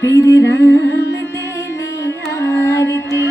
पीर राम देनी आरती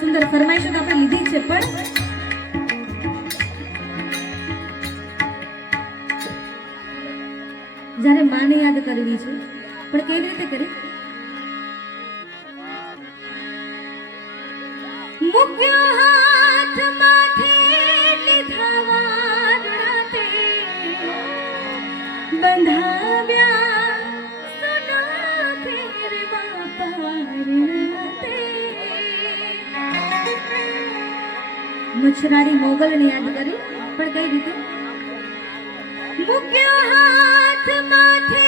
સુંદર ફરમાઈશો આપણે લીધી છે પણ જ્યારે માને યાદ કરવી છે પણ કેવી રીતે કરી મુક્યો હાથ માથે લીધા વાગડાતે બંધાવ્યા સોના ફેરવા પારણાતે મચ્છરારી મોગલને યાદ કરી પણ કઈ રીતે મુક્યો હાથ માથે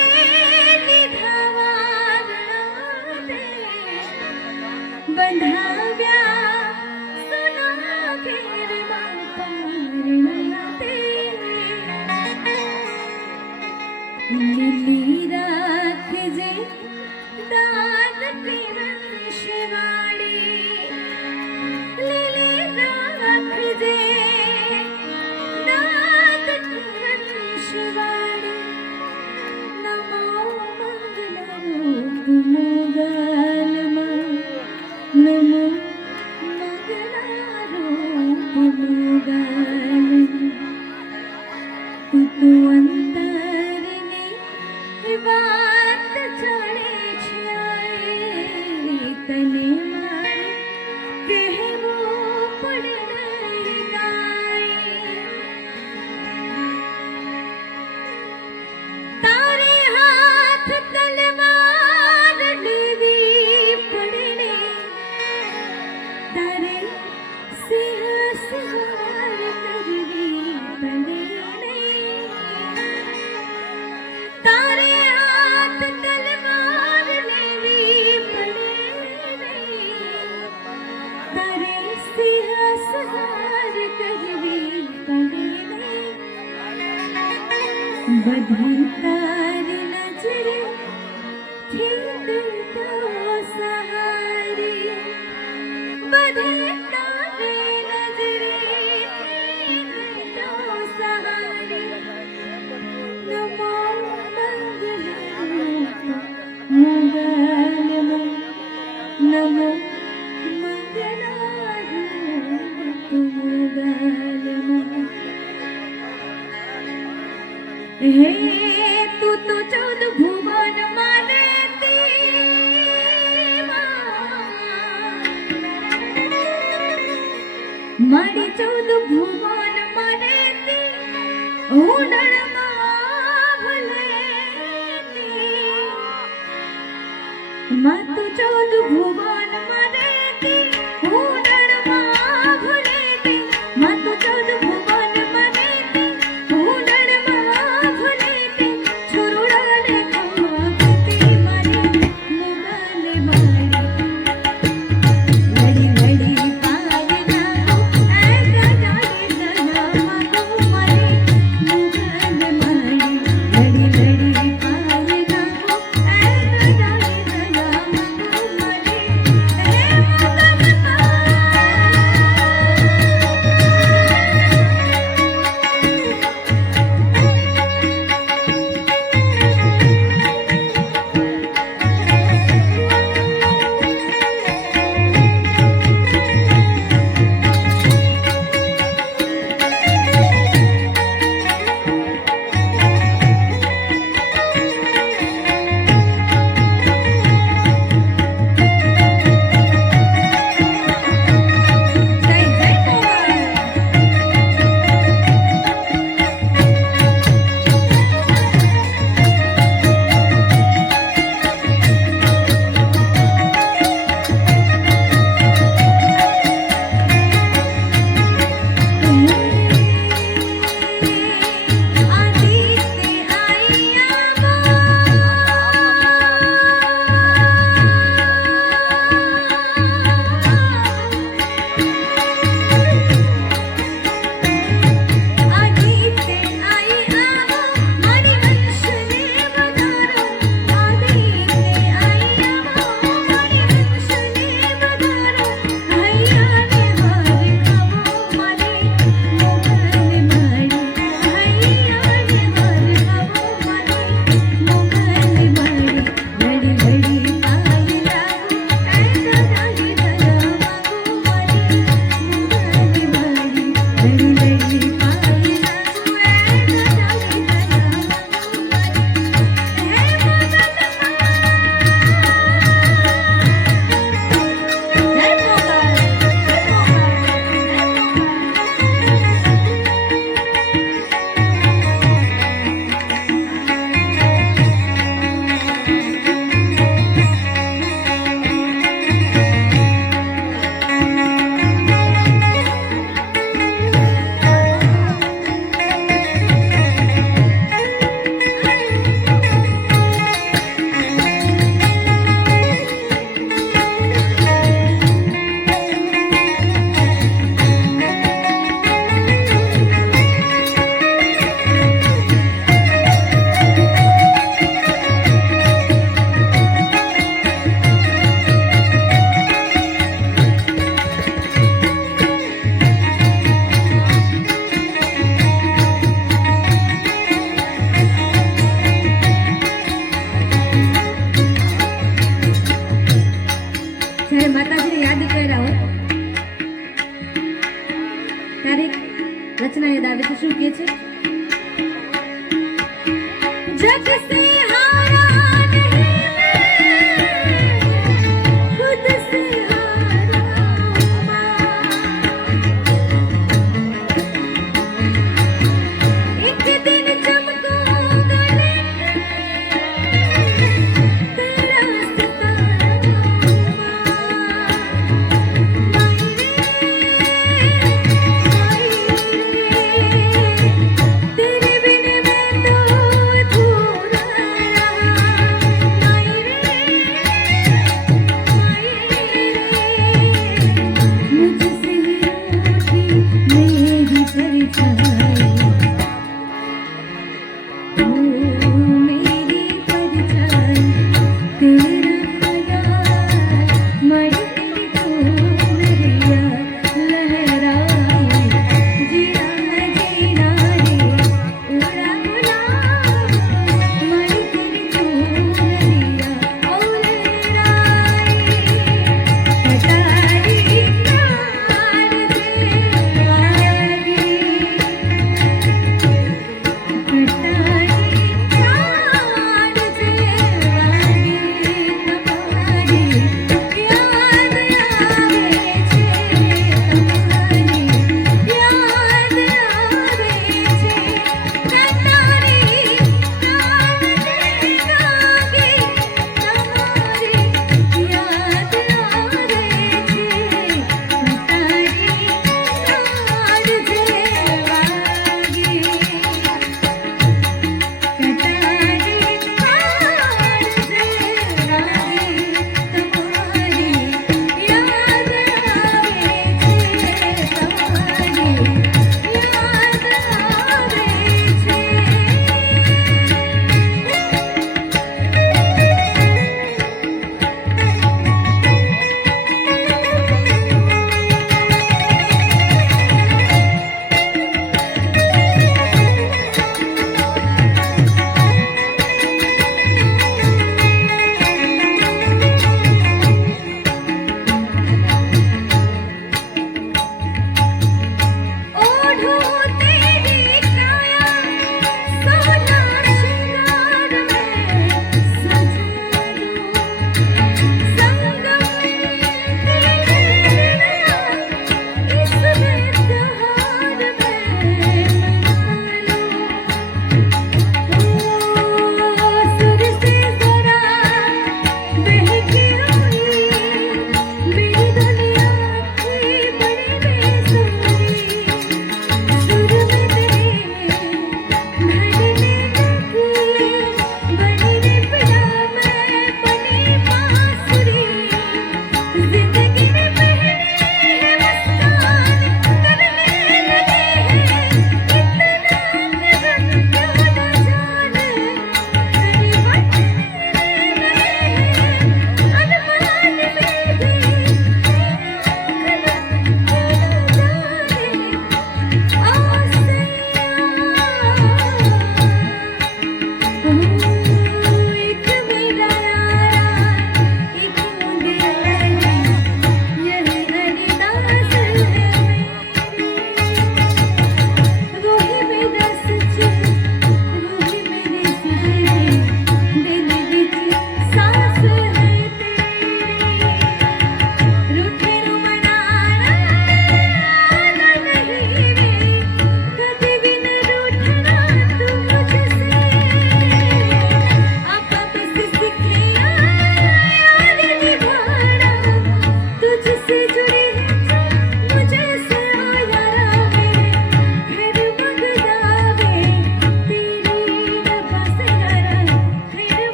લીધા વાગડાતે બંધાવ્યા સોના ફેરવા પારણાતે લીલી રાખજે દાદ પીરસવાળી લીલી રાખજે દાદ પીરસવાળી નમો મંગલરૂપ મોગલમાં નમો મંગલરૂપ મોગલ તું તો અંતરની વાત જાણે खेत तो सहारे बधे तारे नजरे खेत तो सहारे नमो मंगल नमो हे तू तो चौद भुवन माने मारी चौद भुवन माने माँ तू चौद भुवन माने माँ तू चौद भुवन माने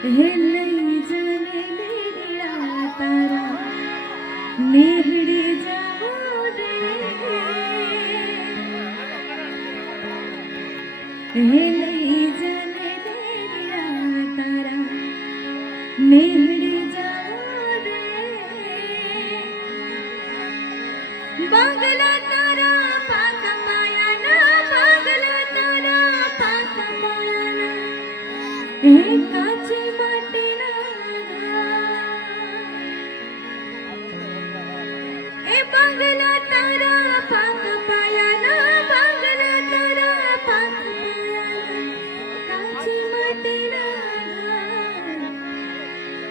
હે લઈ જાને લેરિયા તારા નેહડે જાવો રે હે લઈ જાને લેરિયા તારા નેહડે જાવો રે બાંગલા તારા પાક પાયાના બાંગલા તારા પાક પાયાના હે કાચી એ બાંગલા તારા પાક પાયાના બાંગલા તારા પાક પાયાના કાચી માટીના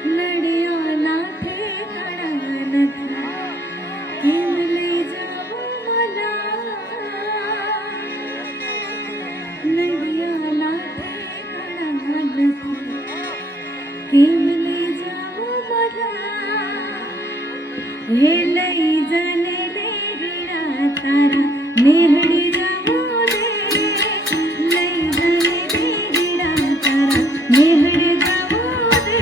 નડિયો ના ઠેકાણા નથી કેમ લઈ જાઉં મલા નડિયો ના ઠેકાણા નથી કેમ લઈ જાઉં મલા હે લઈ જાને લેરિયા તારા નેહડી જાવો રે લઈ જાને લેરિયા તારા નેહડી જાવો રે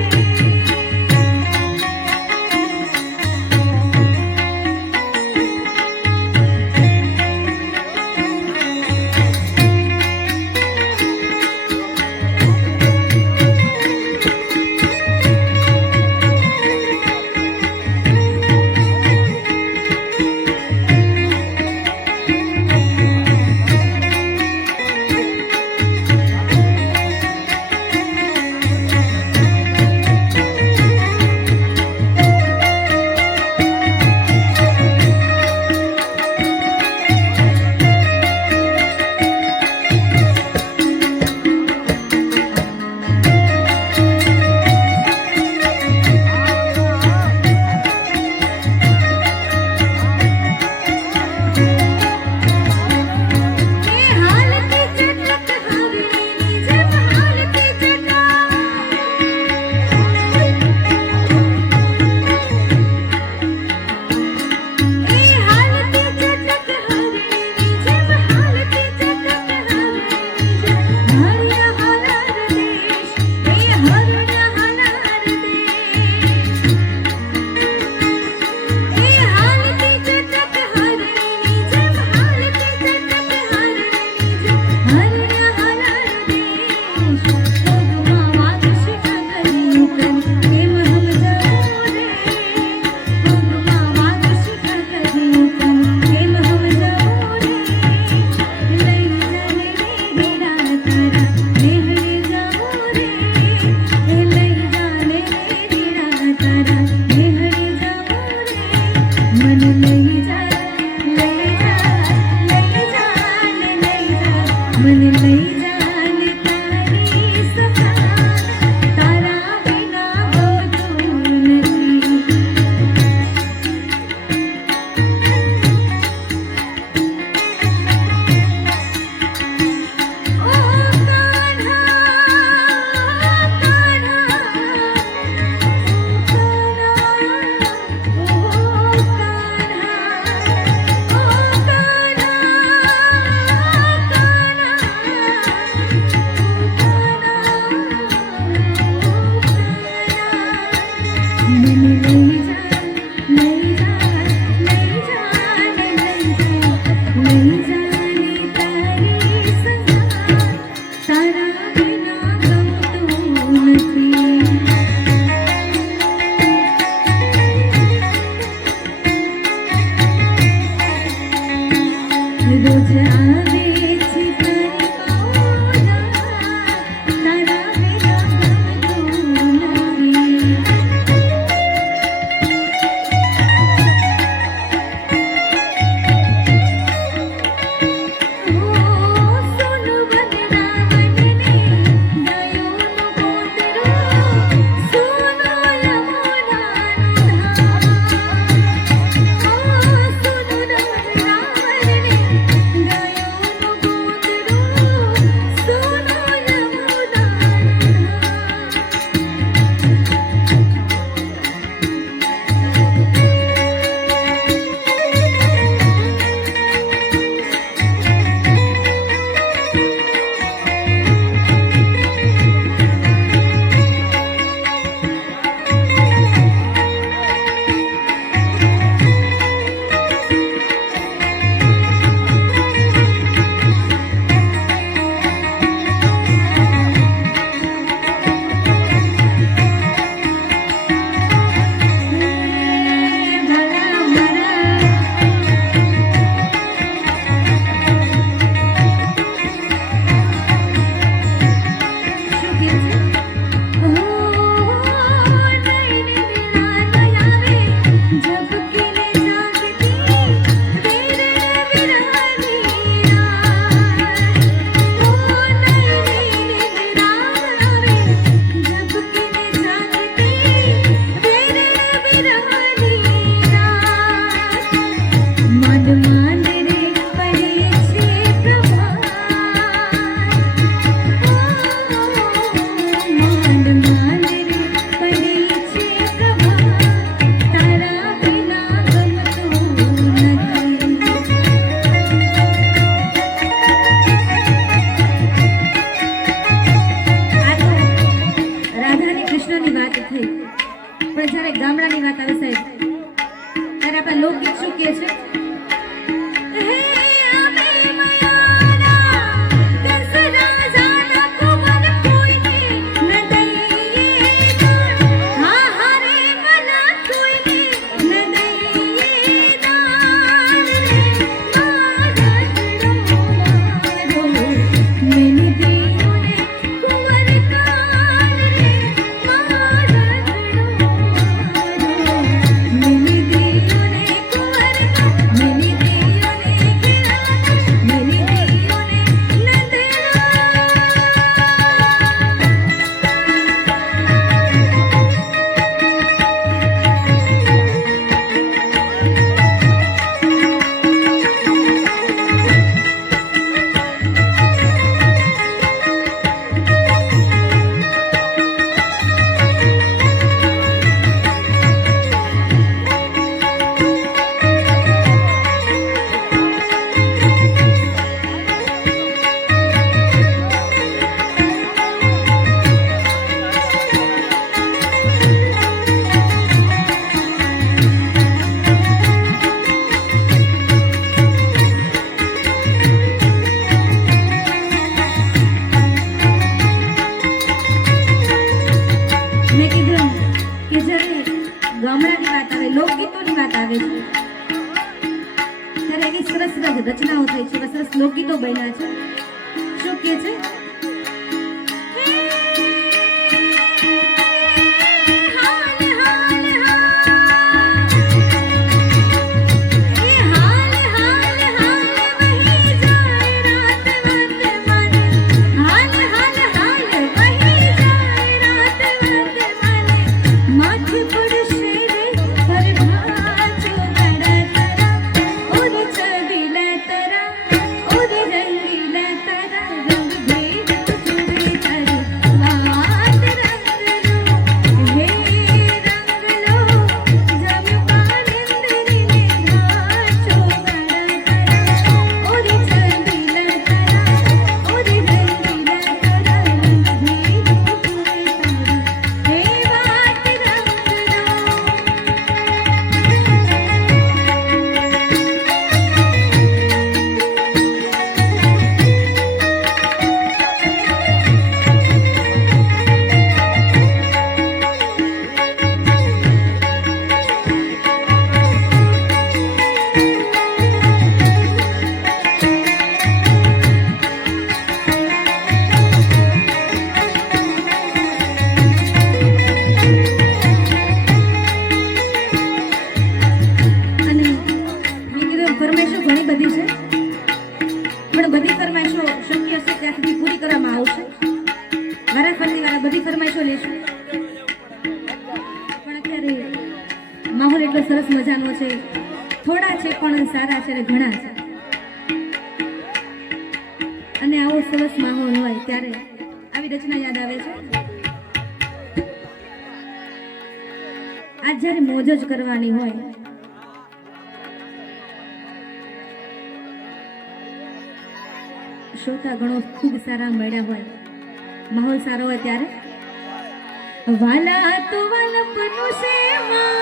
શહેરાની વાત થઈ, પણ જ્યારે ગામડાની વાત આવે સાહેબ, ત્યારે આપણા લોકગીત શું કહે છે? લોકગીતોની વાત આવે છે ત્યારે એવી સરસ સરસ રચનાઓ થઈ છે, સરસ લોકગીતો બન્યા છે. શું કહે છે? માહોલ એટલો સરસ મજાનો છે, થોડા છે પણ સારા છે અને ઘણા છે. અને આવો સરસ માહોલ હોય ત્યારે આવી રચના યાદ આવે છે. આજ જ્યારે મોજ જ કરવાની હોય, શ્રોતા ગણો ખૂબ સારા મળ્યા હોય, માહોલ સારો હોય ત્યારે વાલા તો વાલપનું સેવા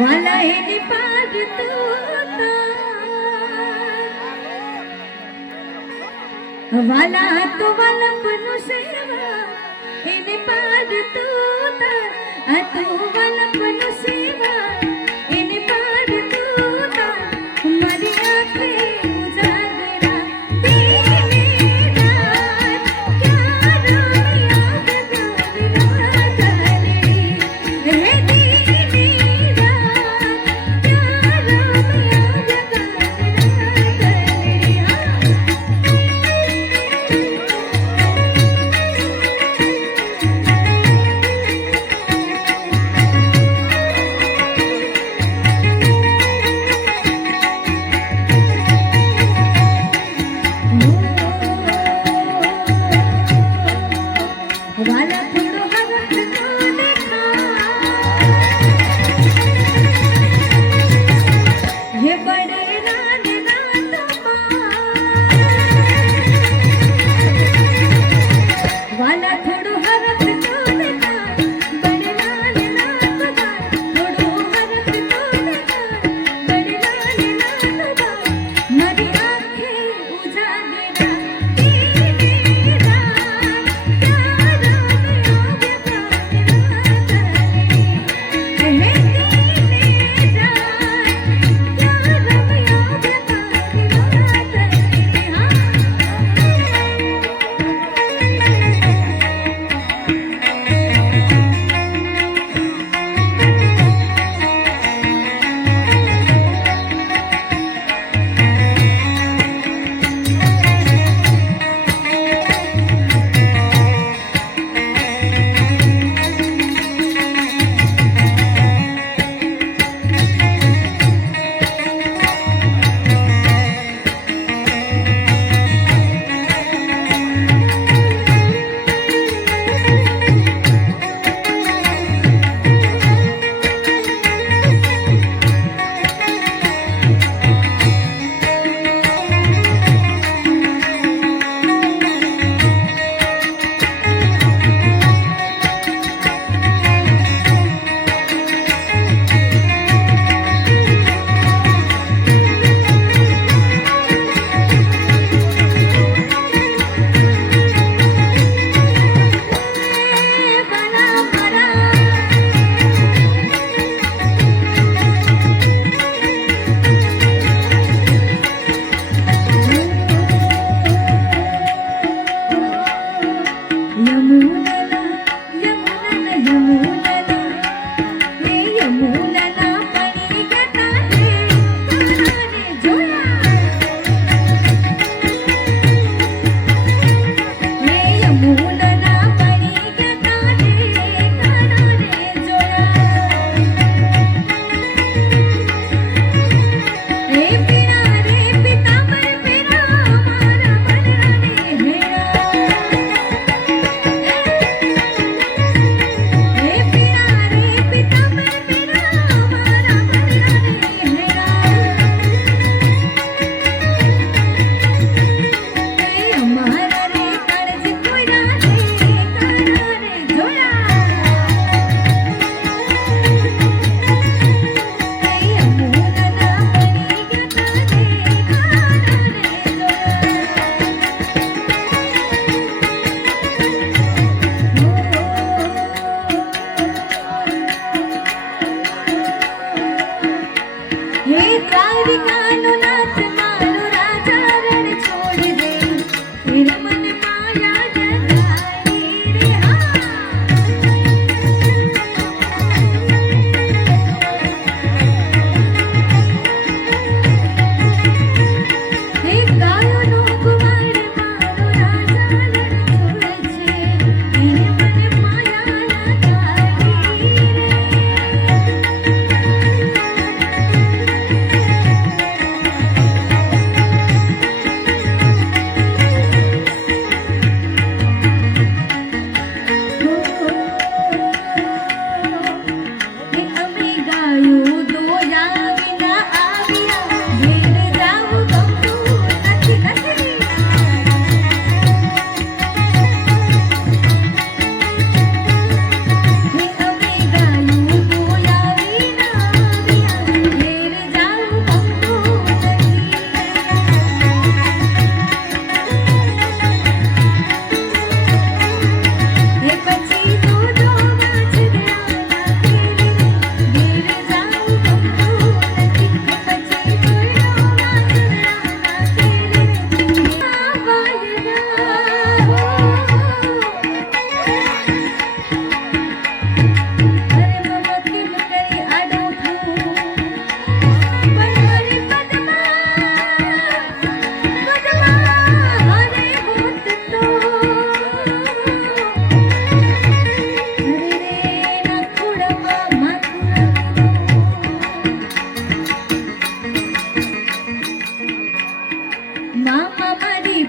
વાલા એની પાર તો વાલા તો વાલપનું સેવા એને પાર તો આ તો વાલપનું સેવા એને પાર તો મારી આંખે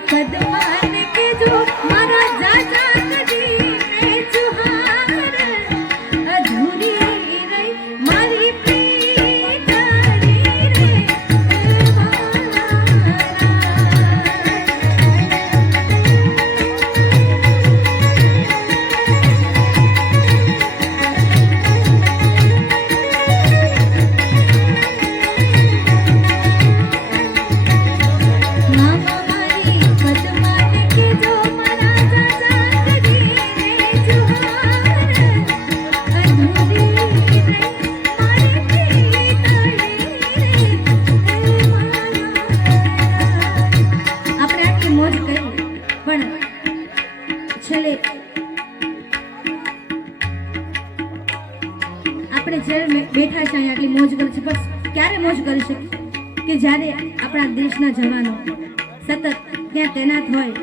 પદમાન કે જો મારા જાજા કદીને ચુહાર અધૂરી રહી મારી પ્રીતણી રે મામા મારી પદમાન કે જો મારા જાજા કદીને ચુહાર અધૂરી રહી મારી પ્રીતણી રે આપણે આટલી મોજ કરી પણ છેલ્લે આપણે જ્યારે બેઠા છે અહીંયા આટલી મોજ કરી છે બસ ક્યારે મોજ કરી શકીએ કે જ્યારે આપણા દેશના જવાનો સતત ત્યાં તૈનાત હોય,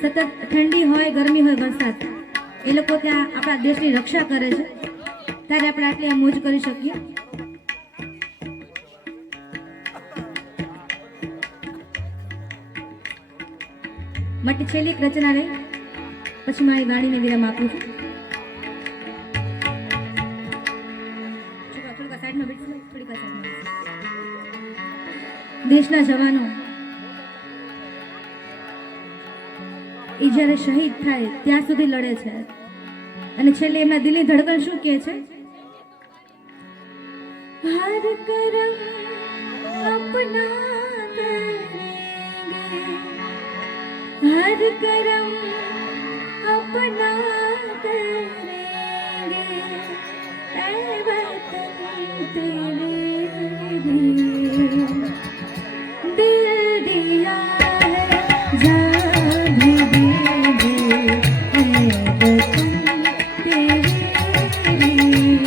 સતત ઠંડી હોય ગરમી હોય વરસાદ, એ લોકો ત્યાં આપણા દેશની રક્ષા કરે છે ત્યારે આપણે આટલી આ મોજ કરી શકીએ. માટે છેલ્લી એક રચના રહી પછી મારી વાણીને વિરામ આપું છું. થોડીક સાઈડમાં બેઠી થોડીક સાઈડમાં. દેશના જવાનો એ જ્યારે શહીદ થાય ત્યાં સુધી લડે છે અને છેલ્લે એમના દિલની ધડકન શું કહે છે? હર કરમ અપના કરેંગે, हर करम अपना करेंगे, ऐ वतन तेरे लिए दिल दिया है जान भी देंगे, ऐ वतन तेरे लिए दिल दिया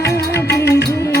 है जान भी देंगे,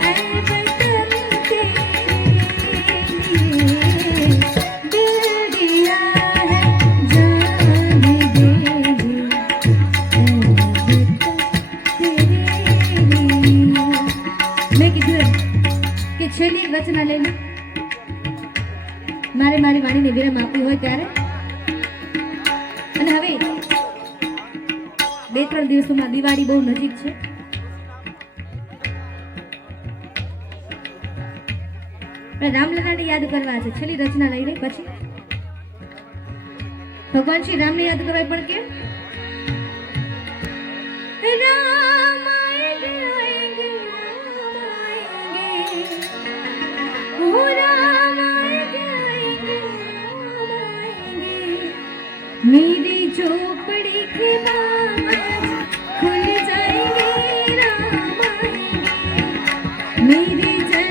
ऐ છેલ્લી એક રચના લઈને મારે મારી વાણીને વિરામ આપવી હોય ત્યારે, અને હવે 2-3 દિવસોમાં દિવાળી બહુ નજીક છે. રામલલાને યાદ કરવા છે. છેલ્લી રચના લઈ રહી પછી ભગવાન શ્રી રામને યાદ કરવાય પણ કેમ? રામ આएंगे, ओ राम आएंगे, मेरी झोपड़ी के बाग खुल जाएंगे, राम आएंगे, मेरी जन